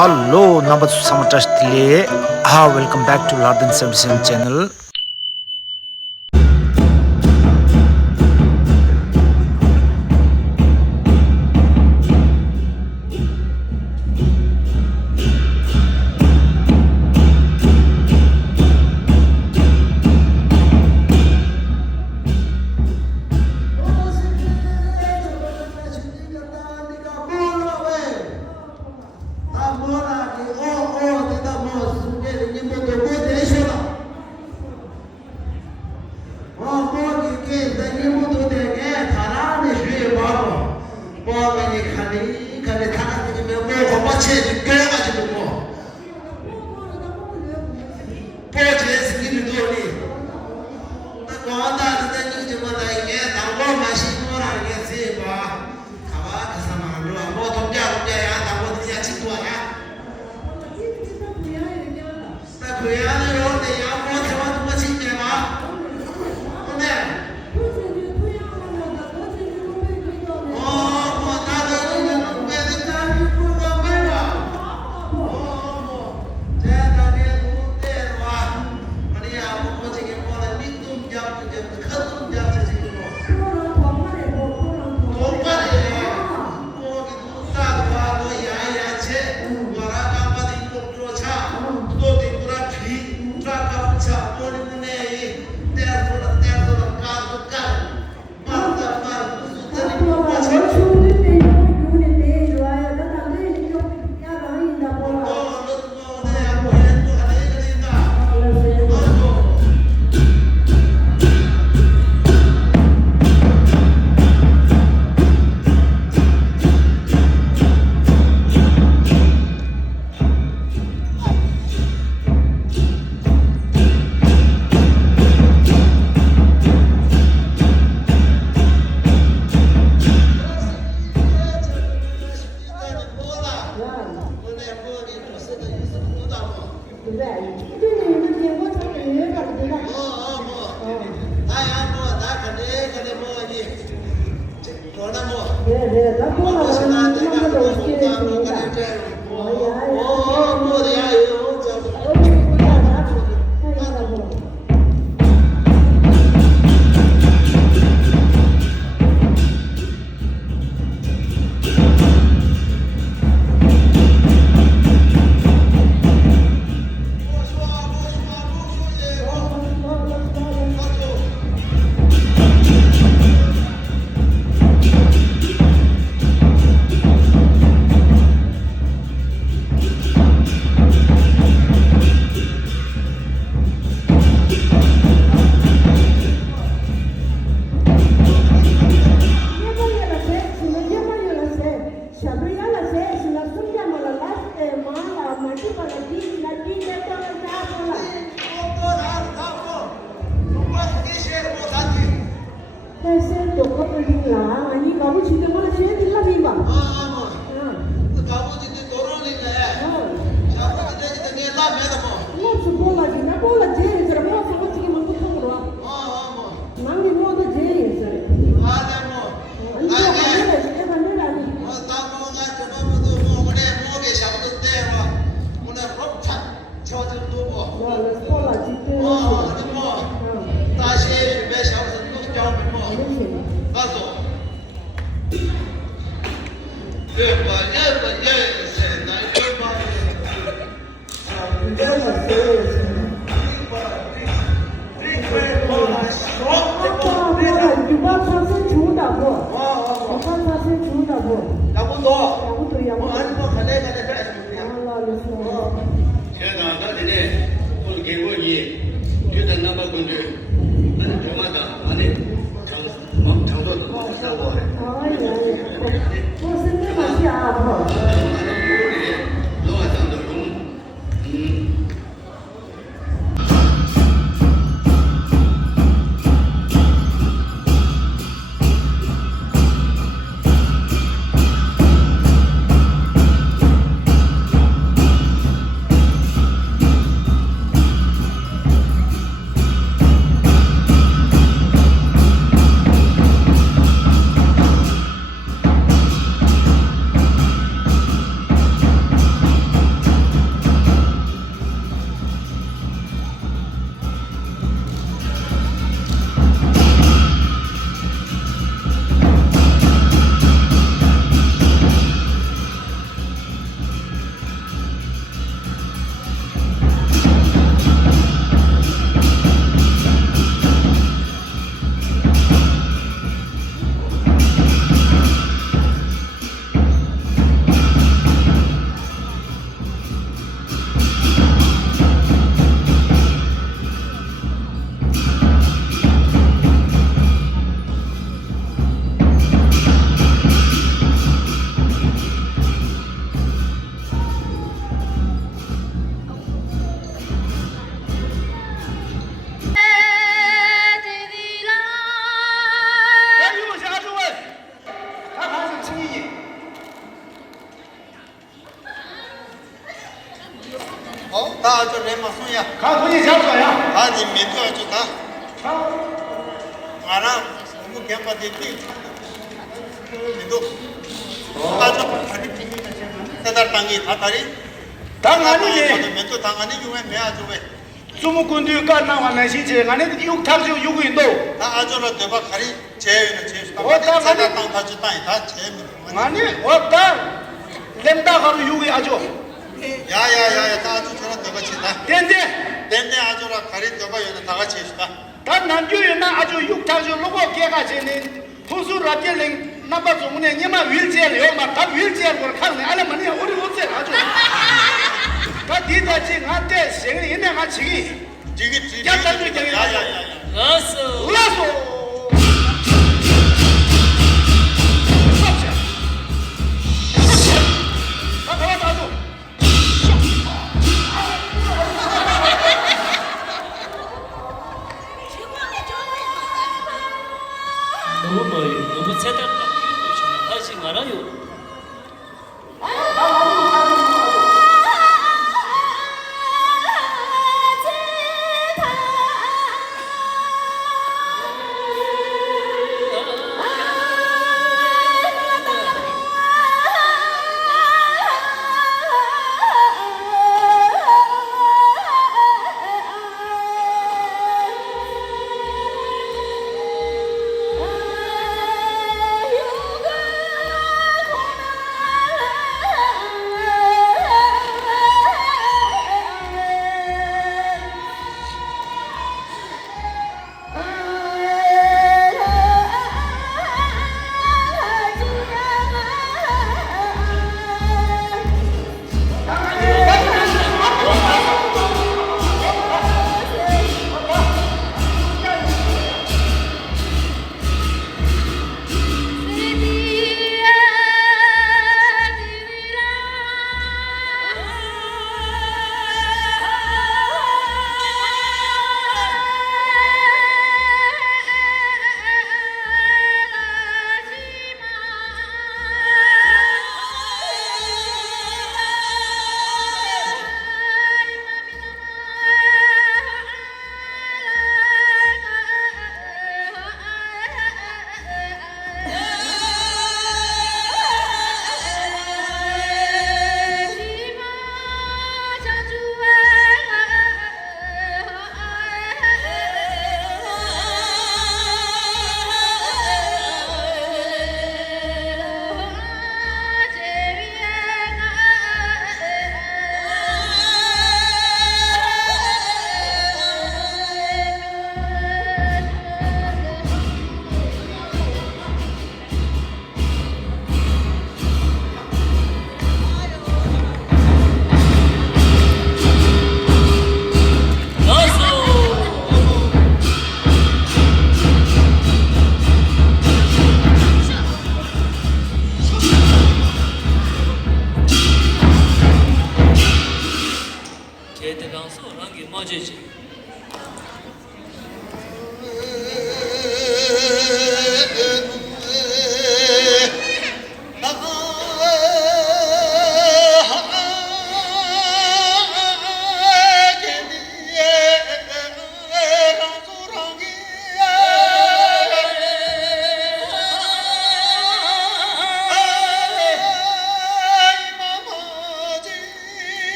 Hello, number Samatashtle. Welcome back to Lardin 77 channel. 다 아주 레마송이야. 가군이 잡아야. 아니 민도 아주 다. 알아. 너무 개파디 삐. 민도. 아주 세달 땅이 다 다리. 당하니 민도 당하니 유에 매 아주 왜. 수무군도 까나와 내시제 안에 육탑주 육인도. 다 아주로 대박 가리 제는 제수. 세달 땅 다주 땅이 다 제민. 아니 왔다. 렌다 가로 육이 아주. 야야야야 다 아주 저런 대박 치다. 덴데 아주라 가리 대박 여는 다 같이 해주다. 단 남주였나 아주 육탑주 로고 개가 제는 후수라jel랭 나빠 좀네 니마 윌체어요 막다 윌체어로 가는 알아마니 우리 못세 아주. 다 디다지 나한테 생이 있네 같이. 지기 야야야야. 어서 올라서. 너무 세달다 다시 말아요.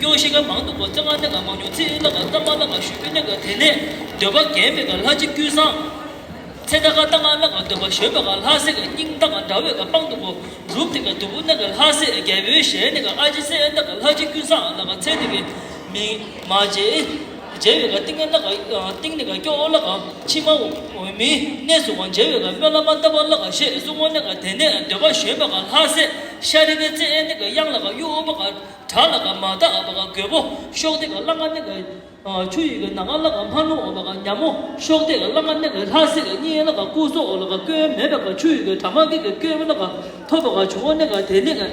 교시가 망도 고정한 데가 망요 지나가 담마다가 쉬는 데가 되네. 저번 게임을 하지 규상 세다가 땅안나가 도바 쉐바가 하세가 닝다가 다웨가 빵도고 룹티가 두분나가 하세 개베셰네가 아지세다가 하지규사나가 세데게 미 마제 제베가 띵나가 띵네가 껴올라가 치마오 오미 내수원 제베가 별라만다발라가 셰수원나가 되네 도바 쉐바가 하세 샤리게 제네가 양라가 요바가 달라가 마다가 괴보 쇼데가 랑간네가 추이가 나갈라가 판로 오바가 냐모 쇼데가 랑간네가 하세가 니에라가 구소올라가 꿰매바가 추이가 담아게가 꿰매라가 토바가 주원네가 되네가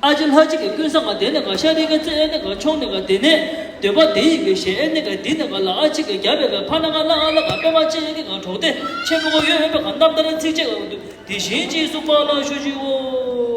아질하지게 근상가 되네가 샤리가 제네가 총네가 되네 되바 데이게 셰네가 되네가 라아지게 갸베가 파나가 라라가 빼마지게가 조데 체보고 예베가 남다른 직제가 디신지 수발라 슈지오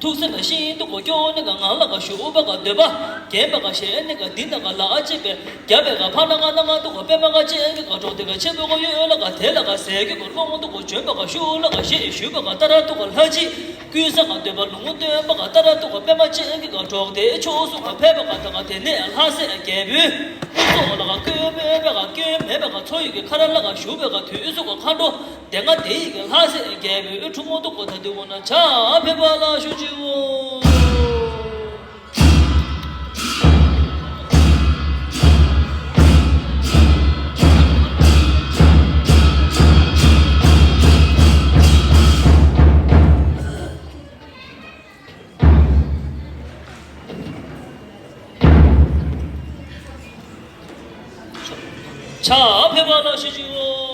투스가 신도고 교내가 나라가 쇼바가 되바 개바가 셰네가 딘다가 라지베 개베가 파나가 나가도 빼바가 제가 조대가 제보고 열라가 대라가 세게 걸고도 죄바가 쇼라가 셰슈바가 따라도 하지 규사가 되바 농데 바가 따라도 빼마 제가 조대 초수가 빼바가 다가 되네 하세 개베 소라가 개베가 개베가 초이게 카랄라가 쇼베가 뒤수가 카도 내가 대이가 하세 개베 주모도 거다도 원나 자 배발라 슈지 자, 배반하시지요.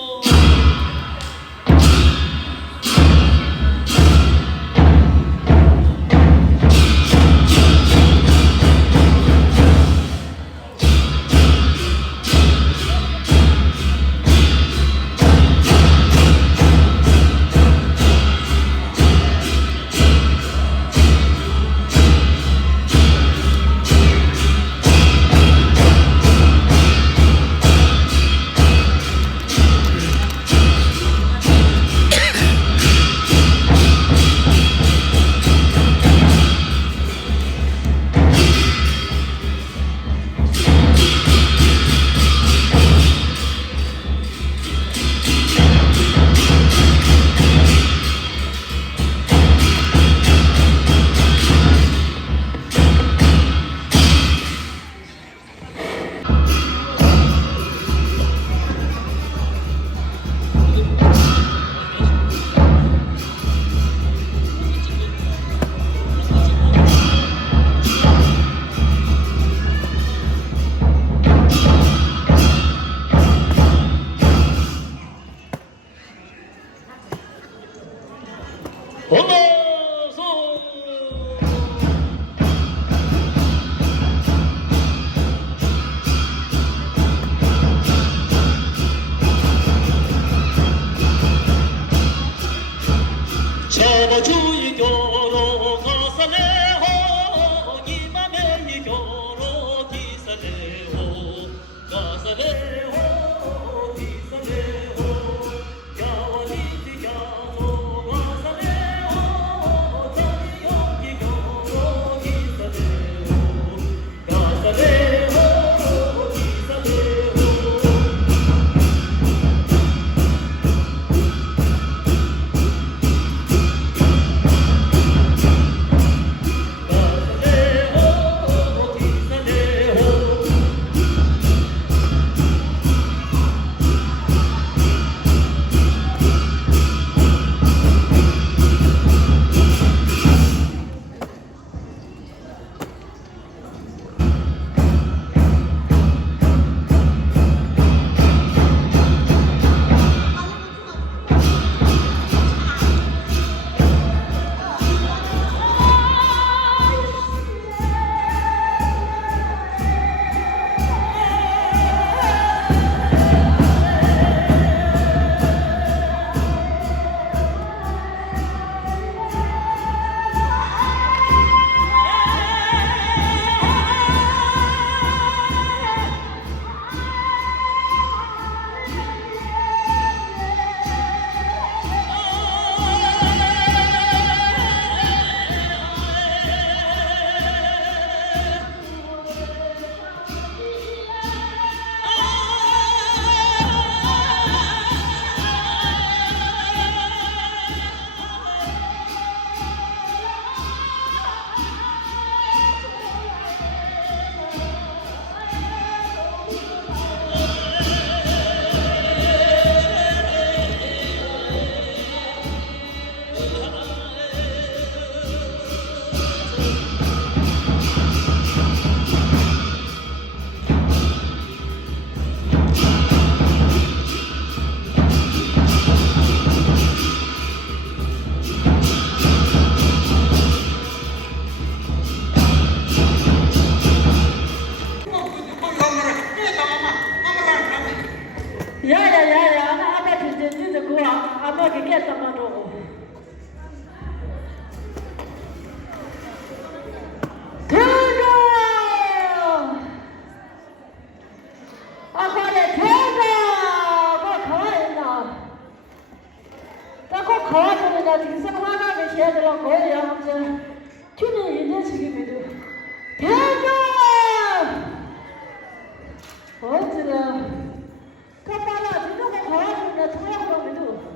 가게 깼다마도 대가 아까래 대가 뭐 가와있나 딱꼭 가와주는다 등산 하나를 해야 되는 거예요 아무튼 튜는 있는 지금에도 대가 어쩌나 까빠라 뒤도고 가와주는데 통역하면도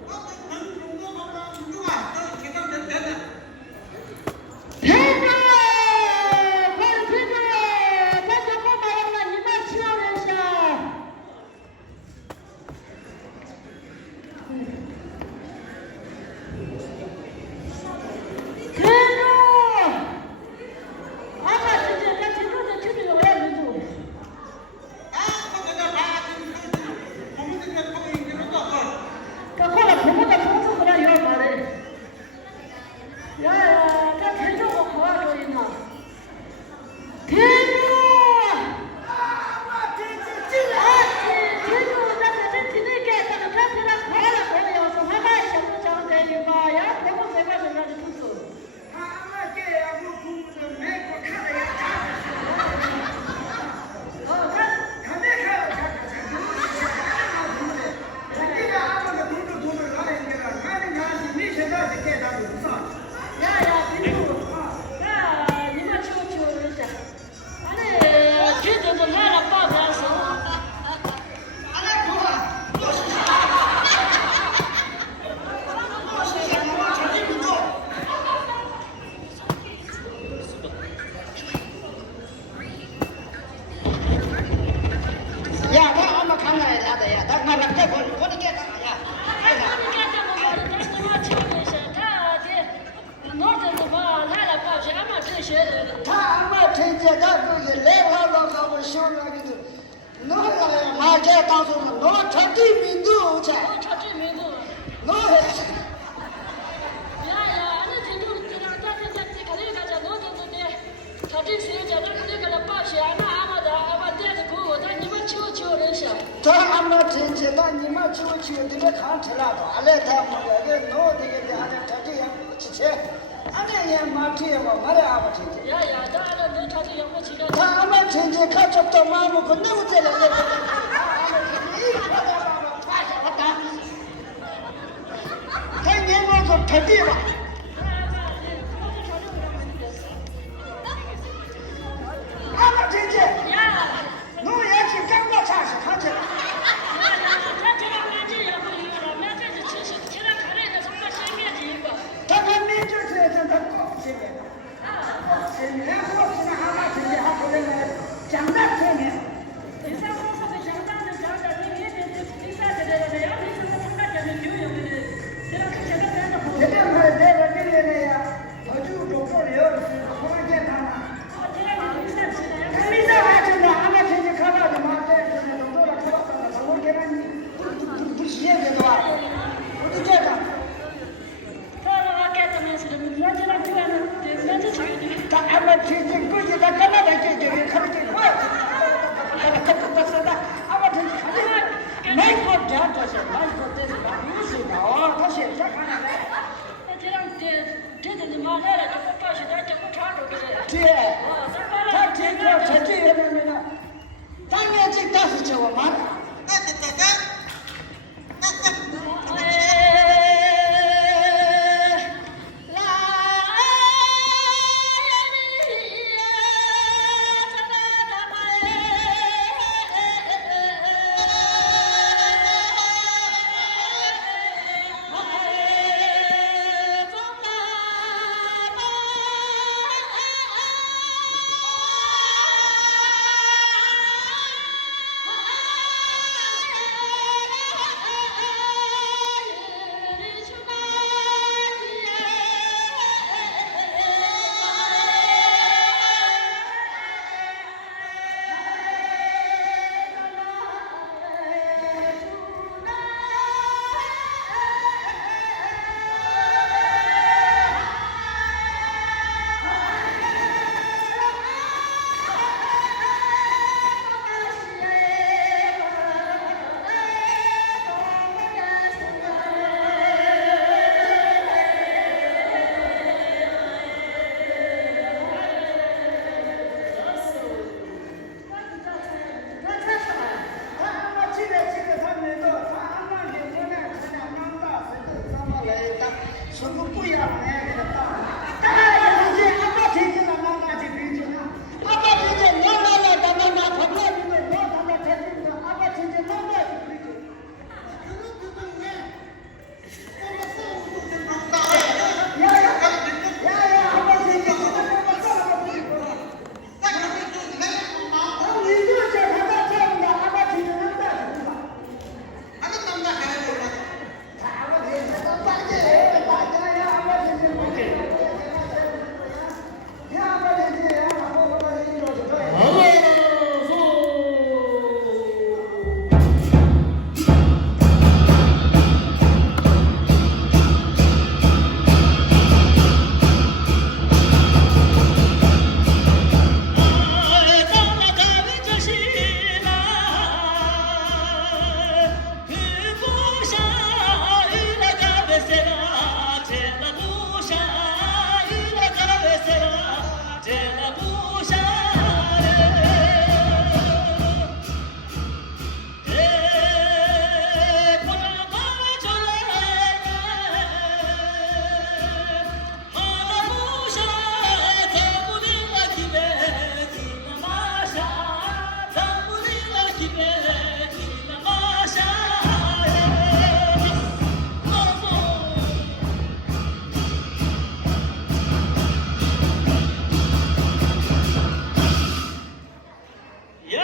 呀，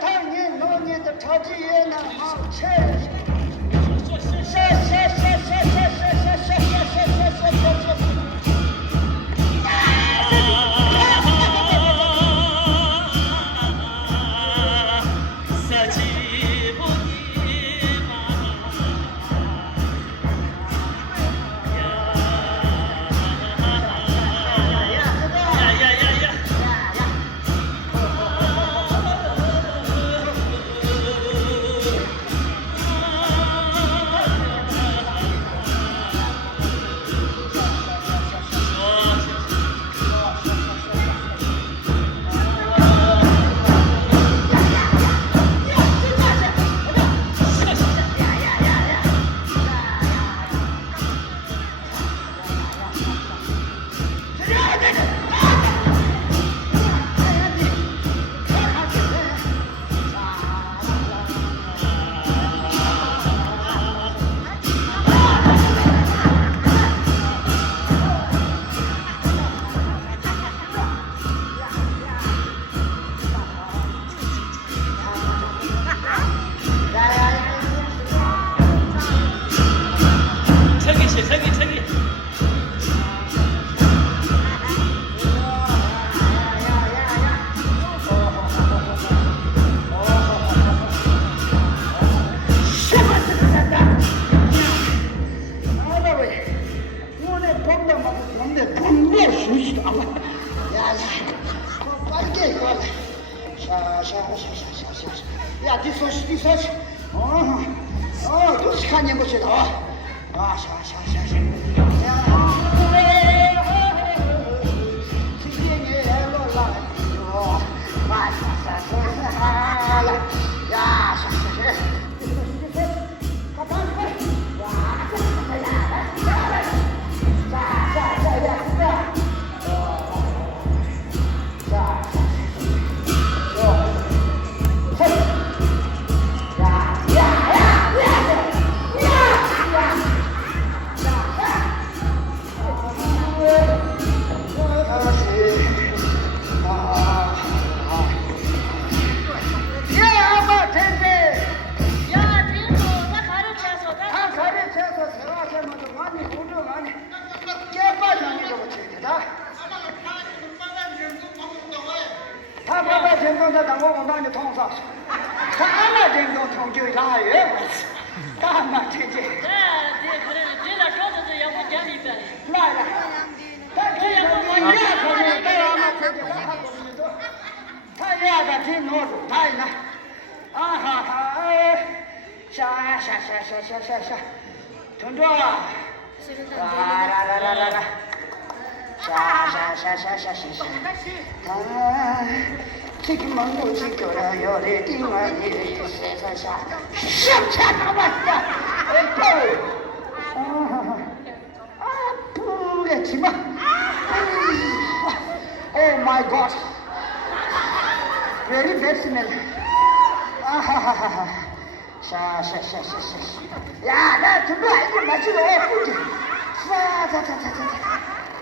当年农业的超级爷呢，好吃。呀，你说是，都是看见过去的啊，行，呀，今年落了，呀，他爸爸成功的当我当你通上，他那成功通就拉远，干嘛这？来了，他这样我压可能对我们这个他不是多，他压的挺多的，他呢，下，同志啊，来。这个梦都是够了，有的地方你下，上下那玩意儿，不了起嘛 ！Oh my God! Very personal. 下，呀，那怎么还没去我估计，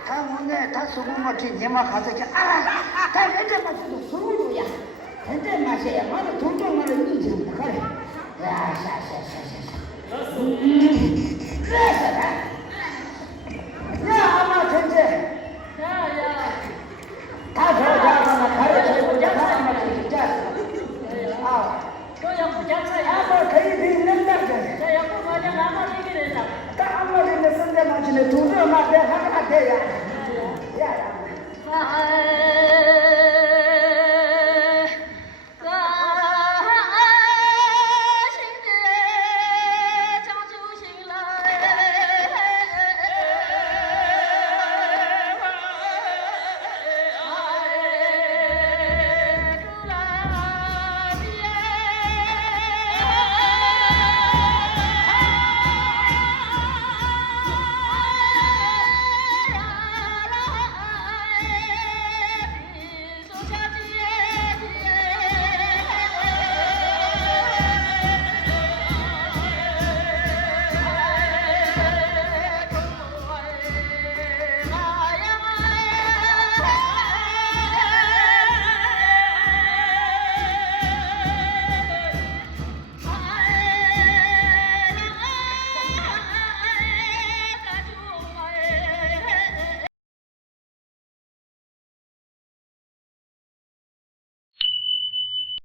他我呢，他说我今天嘛还在讲他人家嘛这个收入呀，人家嘛些嘛的从中嘛的意见不可能，呀，下，热死了。